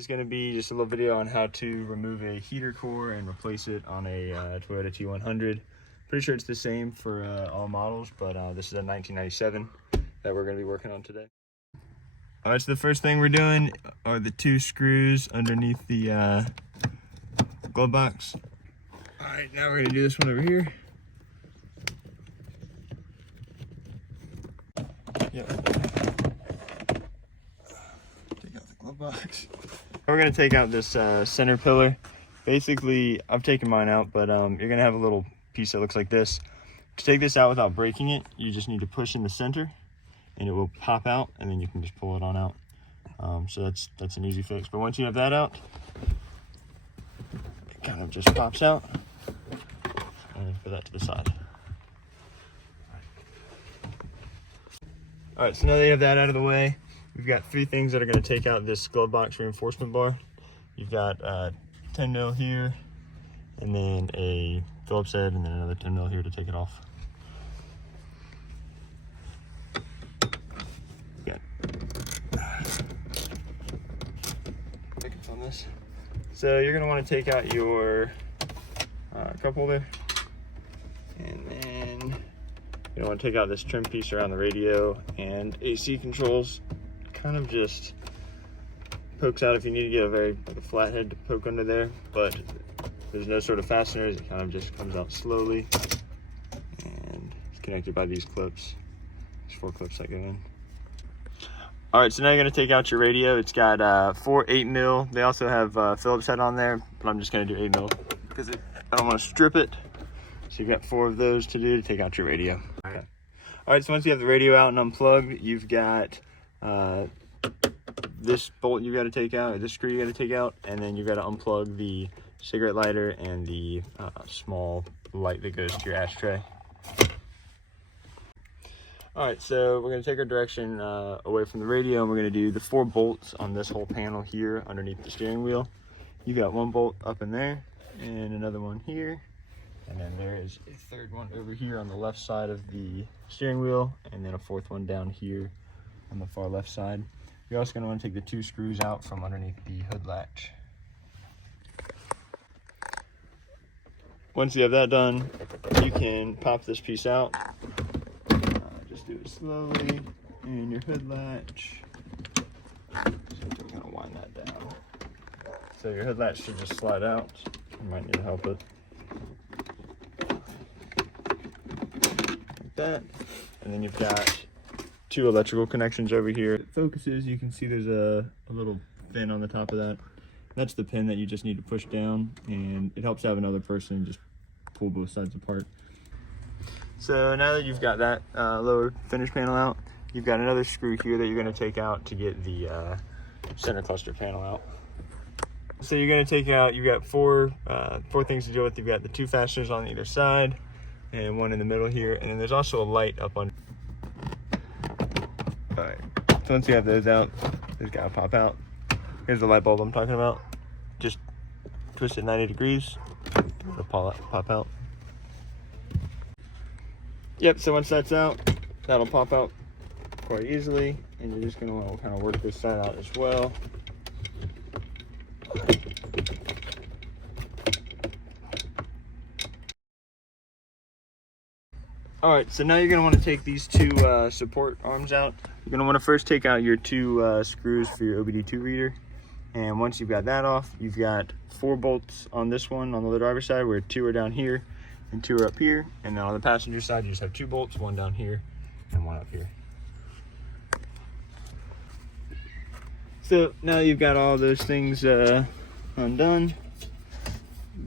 is going to be just a little video on how to remove a heater core and replace it on a Toyota T100. Pretty sure it's the same for all models, but this is a 1997 that we're going to be working on today. All right, so the first thing we're doing are the two screws underneath the glove box. All right, now we're going to do this one over here. Yep. Take out the glove box. We're going to take out this center pillar. Basically, I've taken mine out, but you're going to have a little piece that looks like this. To take this out without breaking it, you just need to push in the center and it will pop out, and then you can just pull it on out. So that's an easy fix. But once you have that out, it kind of just pops out. And put that to the side. All right, so now that you have that out of the way, we've got three things that are going to take out this glove box reinforcement bar. You've got 10 mil here, and then a Phillips head, and then another 10 mil here to take it off. On this. So you're going to want to take out your cup holder, and then you want to take out this trim piece around the radio and AC controls. Kind of just pokes out if you need to get a flathead to poke under there, but there's no sort of fasteners. It kind of just comes out slowly, and it's connected by these clips. There's 4 clips that go in. All right, so now you're gonna take out your radio. It's got 4 8 mil. They also have Phillips head on there, but I'm just gonna do 8 mil because I don't want to strip it. So you've got 4 of those to do to take out your radio. Okay. All right, so once you have the radio out and unplugged, you've got this bolt you got to take out, or this screw you got to take out, and then you've got to unplug the cigarette lighter and the small light that goes to your ashtray. All right, so we're going to take our direction away from the radio, and we're going to do the 4 bolts on this whole panel here underneath the steering wheel. You got 1 bolt up in there, and another one here, and then there is a 3rd one over here on the left side of the steering wheel, and then a 4th one down here on the far left side. You're also going to want to take the 2 screws out from underneath the hood latch. Once you have that done, you can pop this piece out. Just do it slowly, and your hood latch. So we're going to wind that down. So your hood latch should just slide out. You might need to help it. Like that. And then you've got 2 electrical connections over here. It focuses, you can see there's a little pin on the top of that. That's the pin that you just need to push down, and it helps to have another person just pull both sides apart. So now that you've got that lower finish panel out, you've got another screw here that you're going to take out to get the center cluster panel out. So you're going to take out, you've got 4 things to deal with. You've got the 2 fasteners on either side and 1 in the middle here, and then there's also a light up on. All right, so once you have those out, those gotta pop out. Here's the light bulb I'm talking about. Just twist it 90 degrees, it'll pop out. Yep, so once that's out, that'll pop out quite easily, and you're just gonna want to kind of work this side out as well. All right, so now you're gonna want to take these 2 support arms out. You're gonna want to first take out your 2 screws for your OBD2 reader. And once you've got that off, you've got 4 bolts on this one on the driver's side, where 2 are down here and 2 are up here. And then on the passenger side, you just have 2 bolts, 1 down here and 1 up here. So now you've got all those things undone.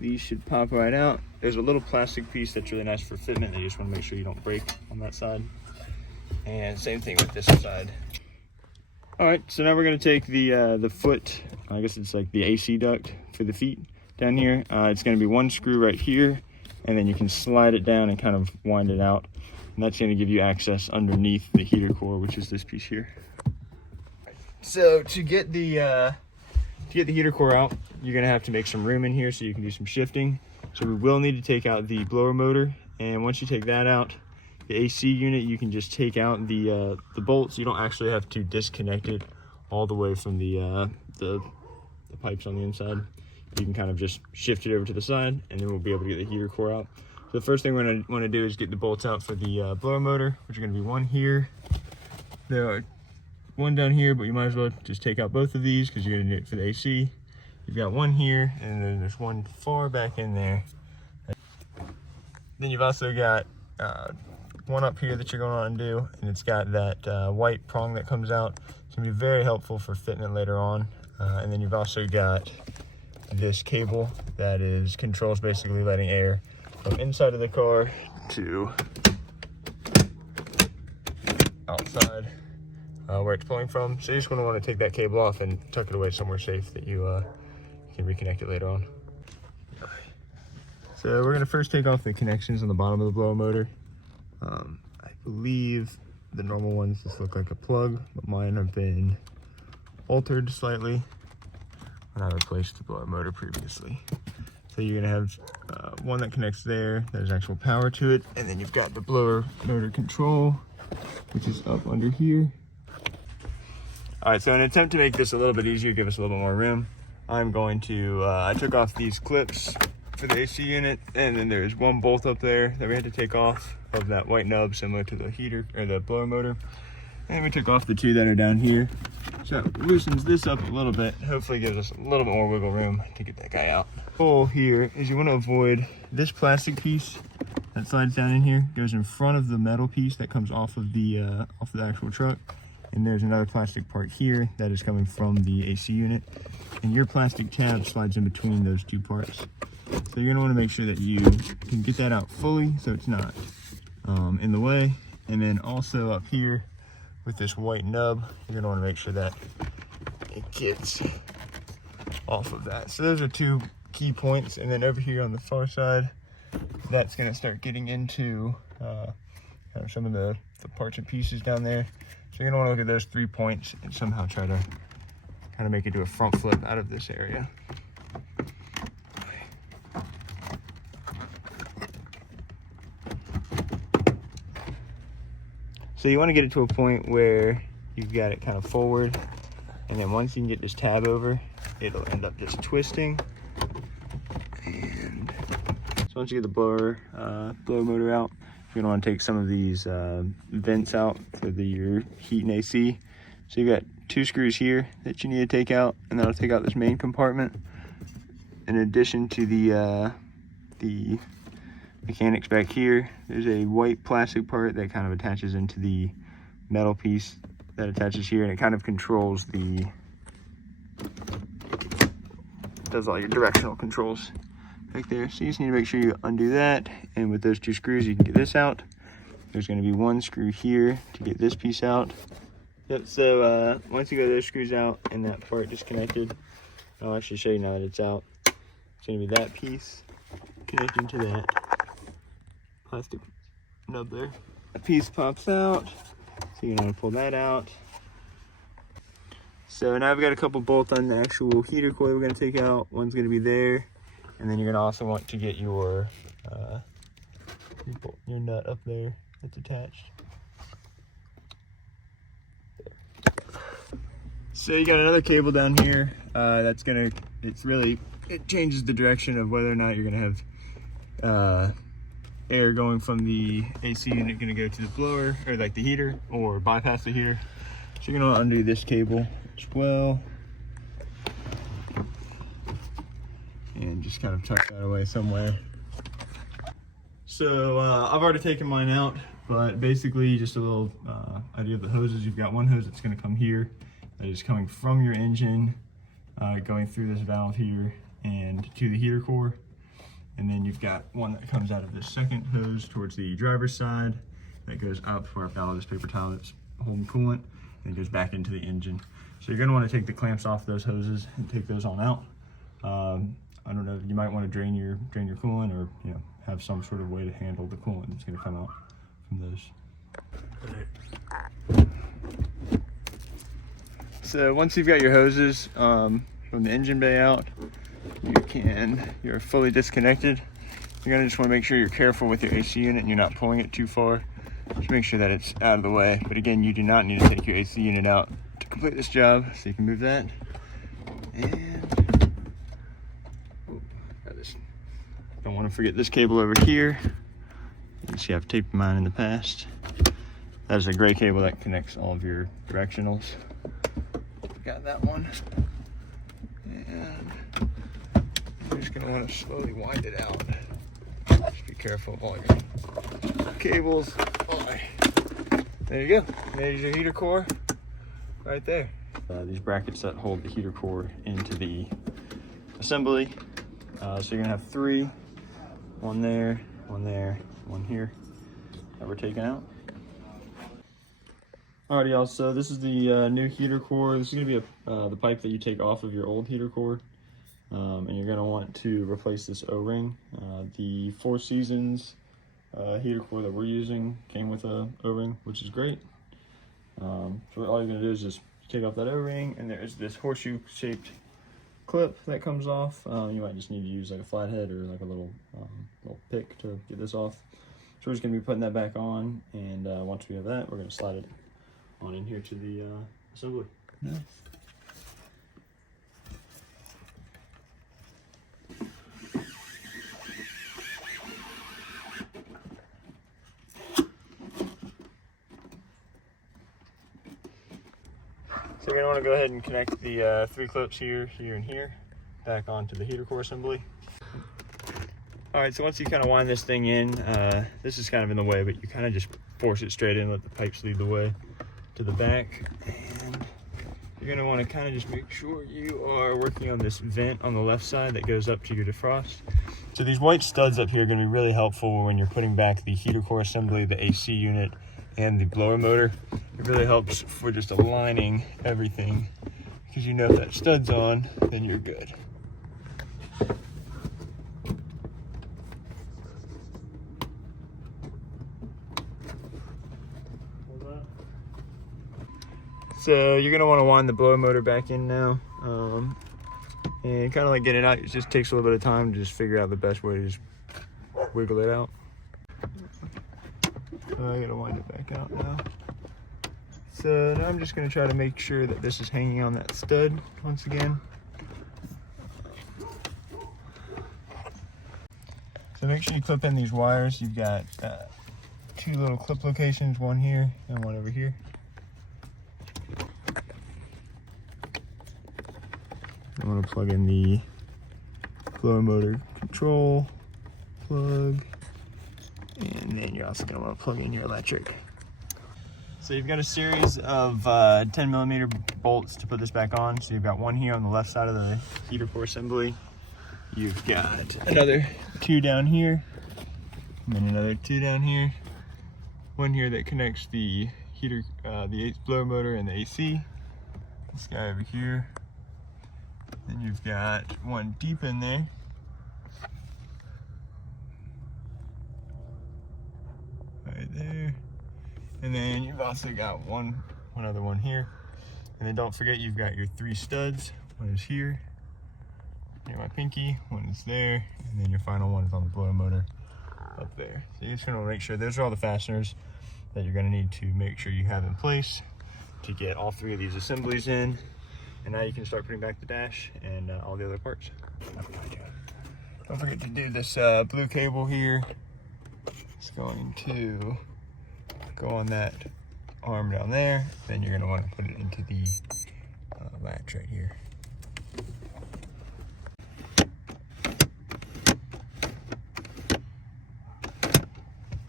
These should pop right out. There's a little plastic piece that's really nice for fitment that you just want to make sure you don't break on that side. And same thing with this side. All right, so now we're going to take the foot, I guess it's like the AC duct for the feet down here. It's going to be 1 screw right here, and then you can slide it down and kind of wind it out. And that's going to give you access underneath the heater core, which is this piece here. So to get the heater core out, you're going to have to make some room in here so you can do some shifting. So we will need to take out the blower motor, and once you take that out, the AC unit, you can just take out the bolts. You don't actually have to disconnect it all the way from the the pipes on the inside. You can kind of just shift it over to the side, and then we'll be able to get the heater core out. So the first thing we're going to want to do is get the bolts out for the blower motor, which are going to be one here. There are one down here, but you might as well just take out both of these because you're going to need it for the AC. You've got one here, and then there's one far back in there. Then you've also got one up here that you're going to undo, and it's got that white prong that comes out. It's going to be very helpful for fitting it later on. And then you've also got this cable that controls basically letting air from inside of the car to outside where it's pulling from. So you just want to take that cable off and tuck it away somewhere safe that you can reconnect it later on. So we're going to first take off the connections on the bottom of the blower motor. I believe the normal ones just look like a plug, but mine have been altered slightly when I replaced the blower motor previously. So you're going to have one that connects there, there's actual power to it, and then you've got the blower motor control, which is up under here. All right, so in an attempt to make this a little bit easier, give us a little bit more room, I'm going to, I took off these clips for the AC unit, and then there's one bolt up there that we had to take off of that white nub similar to the heater or the blower motor. And we took off the two that are down here. So it loosens this up a little bit, hopefully gives us a little bit more wiggle room to get that guy out. The goal here is you want to avoid this plastic piece that slides down in here, goes in front of the metal piece that comes off of the actual truck. And there's another plastic part here that is coming from the AC unit. And your plastic tab slides in between those two parts. So you're gonna wanna make sure that you can get that out fully so it's not in the way. And then also up here with this white nub, you're gonna wanna make sure that it gets off of that. So those are two key points. And then over here on the far side, that's gonna start getting into kind of some of the parts and pieces down there. So you're gonna wanna look at those 3 points and somehow try to kind of make it do a front flip out of this area. So you wanna get it to a point where you've got it kind of forward, and then once you can get this tab over, it'll end up just twisting. And so once you get the blower motor out, you're gonna wanna take some of these vents out for your heat and AC. So you've got 2 screws here that you need to take out, and that'll take out this main compartment. In addition to the mechanics back here, there's a white plastic part that kind of attaches into the metal piece that attaches here, and it kind of controls does all your directional controls back there. So you just need to make sure you undo that, and with those 2 screws you can get this out. There's going to be 1 screw here to get this piece out. Yep, so once you get those screws out and that part disconnected, I'll actually show you now that it's out. It's going to be that piece connecting to that plastic nub there. A piece pops out, so you're going to pull that out. So now I've got a couple bolts on the actual heater coil we're going to take out. One's going to be there. And then you're going to also want to get your nut up there that's attached. So you got another cable down here it changes the direction of whether or not you're going to have air going from the AC unit going to go to the blower, or like the heater, or bypass the heater. So you're going to undo this cable as well. And just kind of tuck that away somewhere. So I've already taken mine out, but basically just a little idea of the hoses. You've got one hose that's going to come here, that is coming from your engine, going through this valve here and to the heater core. And then you've got one that comes out of this second hose towards the driver's side that goes up for this paper towel that's holding coolant, and it goes back into the engine. So you're going to want to take the clamps off those hoses and take those on out. I don't know, you might want to drain your coolant, or have some sort of way to handle the coolant that's going to come out from those. So once you've got your hoses from the engine bay out, you're fully disconnected. You're going to just want to make sure you're careful with your AC unit and you're not pulling it too far. Just make sure that it's out of the way. But again, you do not need to take your AC unit out to complete this job, so you can move that. And Don't forget this cable over here. You can see I've taped mine in the past. That is a gray cable that connects all of your directionals. Got that one. And you're just gonna want to slowly wind it out. Just be careful of all your cables. Oh, there you go. There's your heater core right there. These brackets that hold the heater core into the assembly. So you're gonna have three. One there, one here that we're taking out. Alrighty, y'all, so this is the new heater core. This is gonna be the pipe that you take off of your old heater core. And you're gonna want to replace this O-ring. The Four Seasons heater core that we're using came with a O-ring, which is great. So all you're gonna do is just take off that O-ring, and there's this horseshoe shaped clip that comes off. You might just need to use like a flathead or like a little pick to get this off. So we're just gonna be putting that back on, and once we have that, we're gonna slide it on in here to the assembly. Yeah. So you're going to want to go ahead and connect the three clips here, here, and here back onto the heater core assembly. Alright, so once you kind of wind this thing in, this is kind of in the way, but you kind of just force it straight in, let the pipes lead the way to the back. And you're going to want to kind of just make sure you are working on this vent on the left side that goes up to your defrost. So these white studs up here are going to be really helpful when you're putting back the heater core assembly, the AC unit, and the blower motor. It really helps for just aligning everything, because you know if that stud's on, then you're good. So you're gonna want to wind the blower motor back in now, and kind of like get it out. It just takes a little bit of time to just figure out the best way to just wiggle it out. I gotta wind it back out now. So now I'm just gonna try to make sure that this is hanging on that stud once again. So make sure you clip in these wires. You've got two little clip locations, one here and one over here. I want to plug in the blower motor control plug, and then you're also going to want to plug in your electric. So you've got a series of 10mm bolts to put this back on. So you've got one here on the left side of the heater core assembly. You've got another two down here, and then another two down here. One here that connects the heater, the blower motor and the AC. This guy over here. Then you've got one deep in there. Right there. And then you've also got one other one here. And then don't forget you've got your three studs. One is here, near my pinky, one is there, and then your final one is on the blower motor up there. So you're just gonna make sure those are all the fasteners that you're gonna need to make sure you have in place to get all three of these assemblies in. And now you can start putting back the dash and all the other parts. Don't forget to do this blue cable here. It's going to go on that arm down there. Then you're going to want to put it into the latch right here.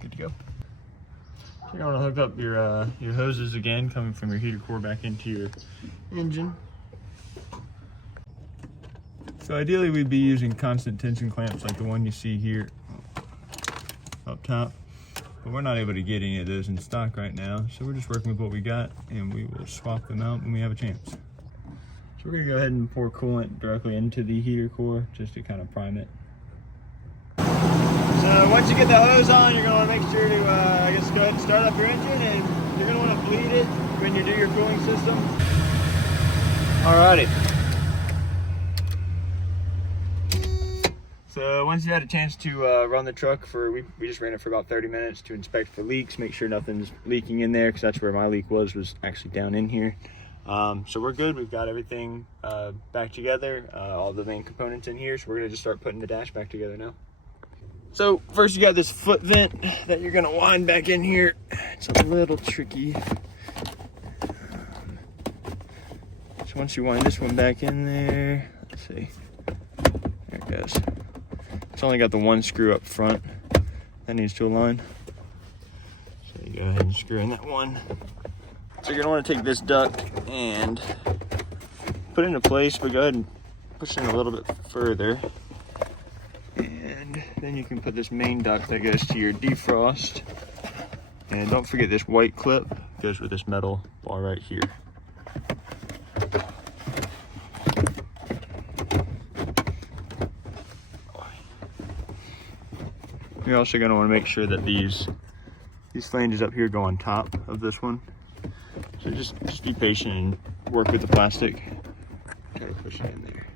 Good to go. So you're going to hook up your hoses again, coming from your heater core back into your engine. So ideally we'd be using constant tension clamps like the one you see here up top, but we're not able to get any of those in stock right now, so we're just working with what we got, and we will swap them out when we have a chance. So we're going to go ahead and pour coolant directly into the heater core just to kind of prime it. So once you get the hose on, you're going to want to make sure to go ahead and start up your engine, and you're going to want to bleed it when you do your cooling system. Alrighty. So once you had a chance to run the truck we just ran it for about 30 minutes to inspect for leaks, make sure nothing's leaking in there, because that's where my leak was actually down in here. So we're good. We've got everything back together, all the main components in here. So we're gonna just start putting the dash back together now. So first you got this foot vent that you're gonna wind back in here. It's a little tricky. So once you wind this one back in there, let's see, there it goes. It's only got the one screw up front that needs to align. So you go ahead and screw in that one. So you're gonna wanna take this duct and put it into place, but go ahead and push it in a little bit further. And then you can put this main duct that goes to your defrost. And don't forget this white clip goes with this metal bar right here. You're also going to want to make sure that these flanges up here go on top of this one. So just be patient and work with the plastic. Try to push it in there.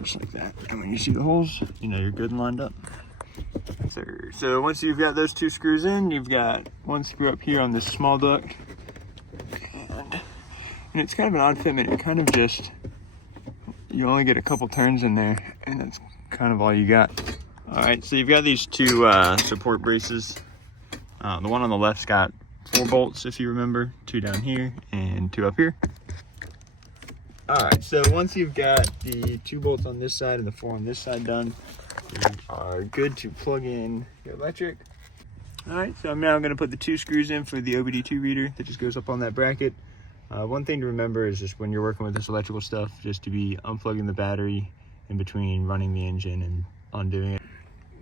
Just like that. And when you see the holes, you know you're good and lined up. So once you've got those two screws in, you've got one screw up here on this small duct. And it's kind of an odd fitment. It kind of just, you only get a couple turns in there, and that's kind of all you got. All right, so you've got these two support braces. The one on the left's got 4 bolts, if you remember, 2 down here and 2 up here. All right, so once you've got the 2 bolts on this side and the 4 on this side done, you are good to plug in your electric. All right, so I'm now gonna put the 2 screws in for the OBD2 reader that just goes up on that bracket. One thing to remember is just when you're working with this electrical stuff, just to be unplugging the battery in between running the engine and undoing it.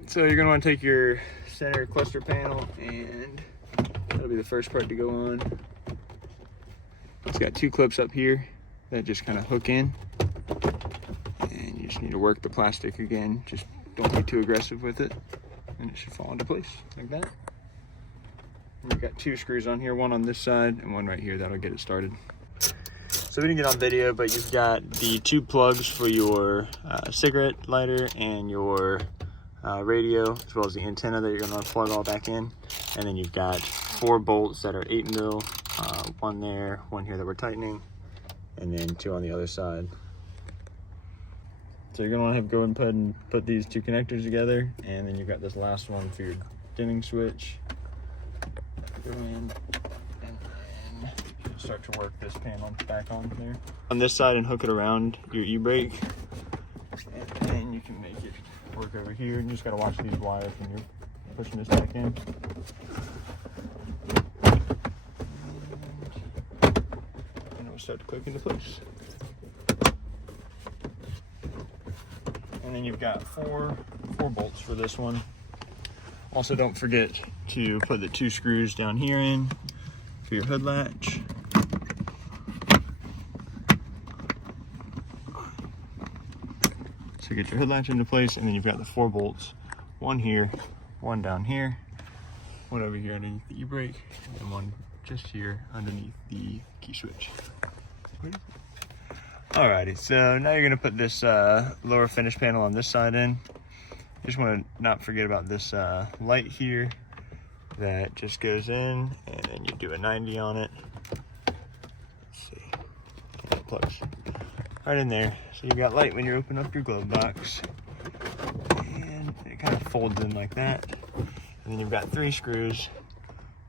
So you're gonna wanna take your center cluster panel, and that'll be the first part to go on. It's got 2 clips up here that just kind of hook in, and you just need to work the plastic again. Just don't be too aggressive with it, and it should fall into place like that. We've got 2 screws on here, one on this side and one right here. That'll get it started. So we didn't get on video, but you've got the 2 plugs for your cigarette lighter and your radio, as well as the antenna that you're going to plug all back in. And then you've got 4 bolts that are 8 mil, one there, one here that we're tightening, and then 2 on the other side. So you're going to want to go and put these 2 connectors together, and then you've got this last one for your dimming switch. Go in and then start to work this panel back on there. On this side and hook it around your e-brake, and then you can make it work over here. And you just gotta watch these wires when you're pushing this back in. And it'll start to click into place. And then you've got four bolts for this one. Also, don't forget to put the 2 screws down here in for your hood latch. So get your hood latch into place, and then you've got the 4 bolts, one here, one down here, one over here underneath the e-brake, and one just here underneath the key switch. Alrighty, so now you're gonna put this lower finish panel on this side in. Just want to not forget about this light here that just goes in, and then you do a 90 on it. Let's see, and it plugs right in there. So you've got light when you open up your glove box, and it kind of folds in like that. And then you've got 3 screws,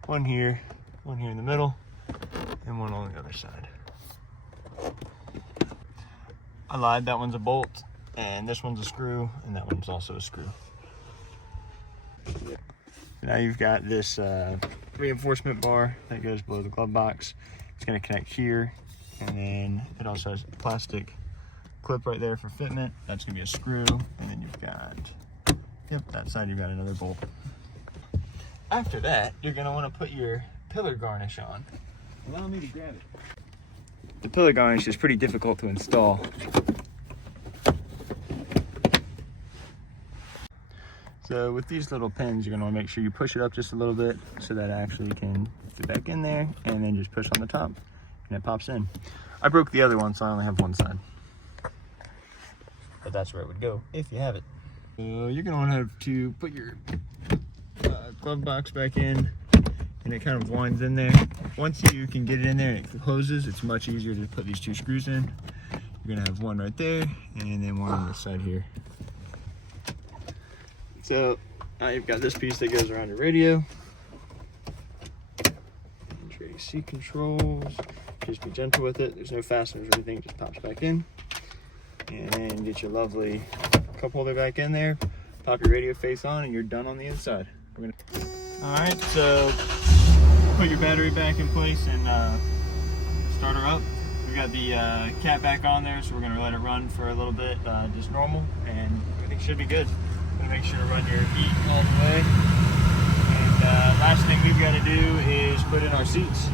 one here in the middle, and one on the other side. I lied, that one's a bolt, and this one's a screw, and that one's also a screw. Now you've got this reinforcement bar that goes below the glove box. It's going to connect here, and then it also has a plastic clip right there for fitment. That's going to be a screw, and then you've got, that side you've got another bolt. After that, you're going to want to put your pillar garnish on. Allow me to grab it. The pillar garnish is pretty difficult to install. So with these little pins, you're gonna wanna make sure you push it up just a little bit so that it actually can fit back in there, and then just push on the top and it pops in. I broke the other one, so I only have one side. But that's where it would go if you have it. So you're gonna wanna have to put your glove box back in, and it kind of winds in there. Once you can get it in there and it closes, it's much easier to put these two screws in. You're gonna have one right there and then one on the side here. So now you've got this piece that goes around your radio. And your AC controls. Just be gentle with it. There's no fasteners or anything, it just pops back in. And then get your lovely cup holder back in there. Pop your radio face on and you're done on the inside. Alright, so put your battery back in place and start her up. We've got the cap back on there, so we're going to let it run for a little bit, just normal, and everything should be good. Going to make sure to run your heat all the way. And last thing we've got to do is put in our seats.